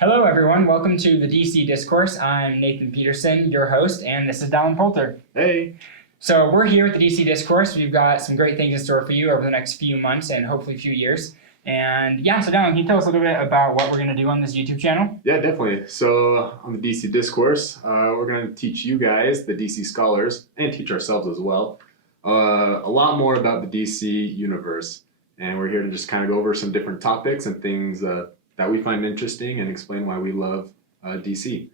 Hello, everyone. Welcome to the DC Discourse. I'm Nathan Peterson, your host, and this is Dallin Poulter. Hey. So we're here at the DC Discourse. We've got some great things in store for you over the next few months and hopefully few years. And yeah, so Dallin, can you tell us a little bit about what we're going to do on this YouTube channel? Yeah, definitely. So on the DC Discourse, we're going to teach you guys, the DC scholars, and teach ourselves as well, a lot more about the DC universe. And we're here to just kind of go over some different topics and things that we find interesting and explain why we love DC.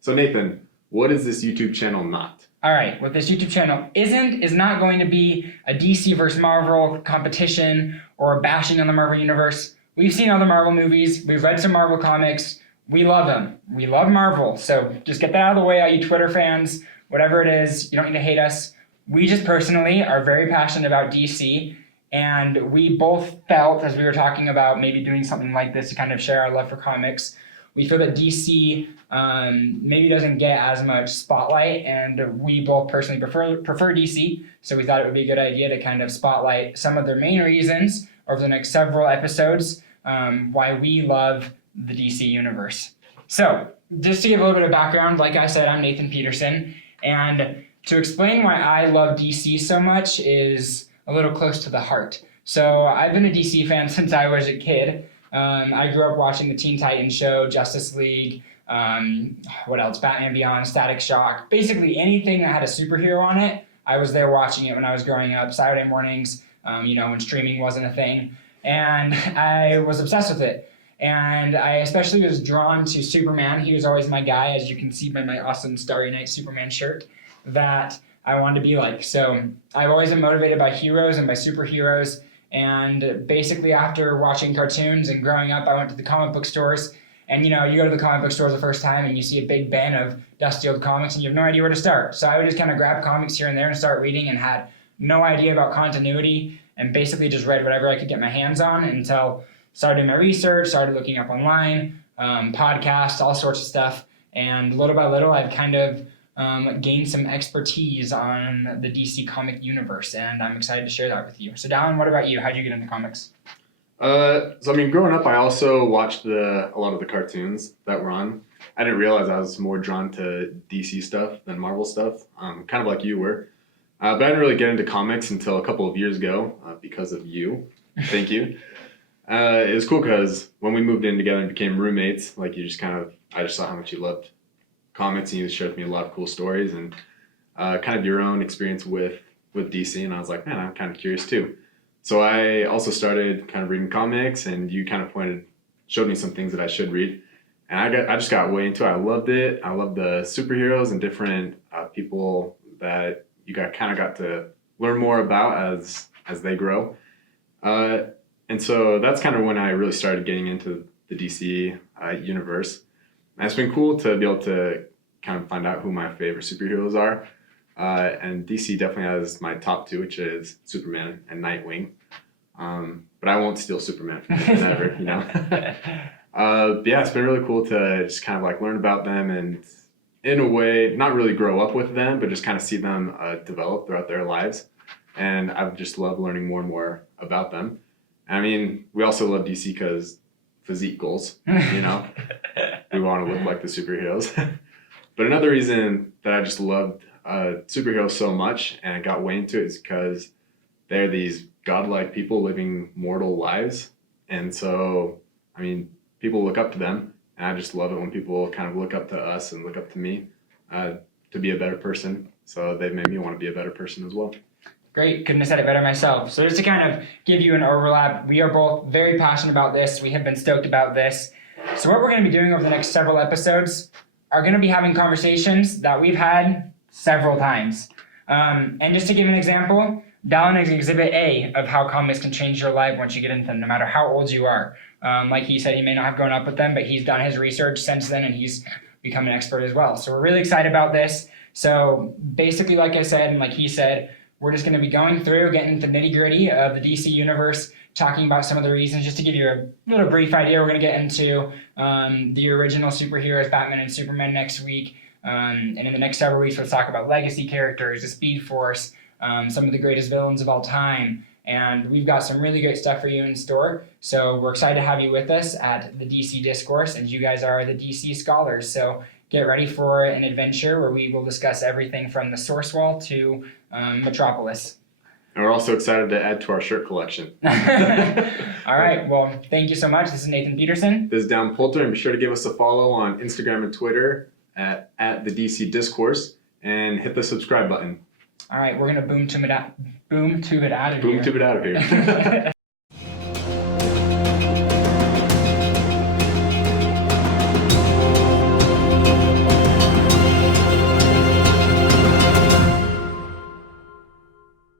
So Nathan, what is this YouTube channel not? All right, what this YouTube channel is not going to be a DC versus Marvel competition or a bashing on the Marvel Universe. We've seen all the Marvel movies. We've read some Marvel comics. We love them. We love Marvel. So just get that out of the way, all you Twitter fans, whatever it is. You don't need to hate us. We just personally are very passionate about DC. And we both felt, as we were talking about maybe doing something like this to kind of share our love for comics, we feel that DC maybe doesn't get as much spotlight, and we both personally prefer DC, so we thought it would be a good idea to kind of spotlight some of their main reasons over the next several episodes why we love the DC universe. So, just to give a little bit of background, like I said, I'm Nathan Peterson, and to explain why I love DC so much is a little close to the heart. So I've been a DC fan since I was a kid. I grew up watching the Teen Titans show, Justice League, what else? Batman Beyond, Static Shock. Basically anything that had a superhero on it, I was there watching it when I was growing up. Saturday mornings, when streaming wasn't a thing. And I was obsessed with it. And I especially was drawn to Superman. He was always my guy, as you can see by my awesome Starry Night Superman shirt, that I wanted to be like. So I've always been motivated by heroes and by superheroes. And basically after watching cartoons and growing up, I went to the comic book stores. And you go to the comic book stores the first time and you see a big bin of dusty old comics and you have no idea where to start. So I would just kind of grab comics here and there and start reading, and had no idea about continuity, and basically just read whatever I could get my hands on until started doing my research, started looking up online, podcasts, all sorts of stuff. And little by little, I've kind of gained some expertise on the DC comic universe, and I'm excited to share that with you. So Dallin, what about you? How'd you get into comics? Growing up, I also watched a lot of the cartoons that were on. I didn't realize I was more drawn to DC stuff than Marvel stuff, kind of like you were. But I didn't really get into comics until a couple of years ago because of you. Thank you. It was cool because when we moved in together and became roommates, I just saw how much you loved comics, and you shared with me a lot of cool stories and kind of your own experience with DC, and I was like, man, I'm kind of curious too. So I also started kind of reading comics, and you kind of showed me some things that I should read, and I just got way into it. I loved it. I loved the superheroes and different people that you got to learn more about as they grow, and so that's kind of when I really started getting into the DC universe. And it's been cool to be able to kind of find out who my favorite superheroes are. And DC definitely has my top two, which is Superman and Nightwing. But I won't steal Superman from them ever, But yeah, it's been really cool to just kind of learn about them and, in a way, not really grow up with them, but just kind of see them develop throughout their lives. And I've just loved learning more and more about them. I mean, we also love DC because physique goals, We want to look like the superheroes. But another reason that I just loved superheroes so much and I got way into it is because they're these godlike people living mortal lives. And so, people look up to them. And I just love it when people kind of look up to us and look up to me to be a better person. So they've made me want to be a better person as well. Great. Couldn't have said it better myself. So just to kind of give you an overlap, we are both very passionate about this. We have been stoked about this. So what we're going to be doing over the next several episodes are going to be having conversations that we've had several times. And just to give an example, Dallin is exhibit A of how comics can change your life once you get into them, no matter how old you are. Like he said, he may not have grown up with them, but he's done his research since then and he's become an expert as well. So we're really excited about this. So basically, like I said, and like he said, we're just going to be going through, getting into the nitty-gritty of the DC universe, talking about some of the reasons. Just to give you a little brief idea, we're going to get into the original superheroes, Batman and Superman, next week. And in the next several weeks, we'll talk about legacy characters, the Speed Force, some of the greatest villains of all time, and we've got some really great stuff for you in store. So we're excited to have you with us at the DC Discourse, and you guys are the DC Scholars. So get ready for an adventure where we will discuss everything from the Source Wall to Metropolis. And we're also excited to add to our shirt collection. All right. Well, thank you so much. This is Nathan Peterson. This is Dan Poulter, and be sure to give us a follow on Instagram and Twitter at the DC Discourse, and hit the subscribe button. All right, we're gonna boom tube it out of here. Boom tube it out of here.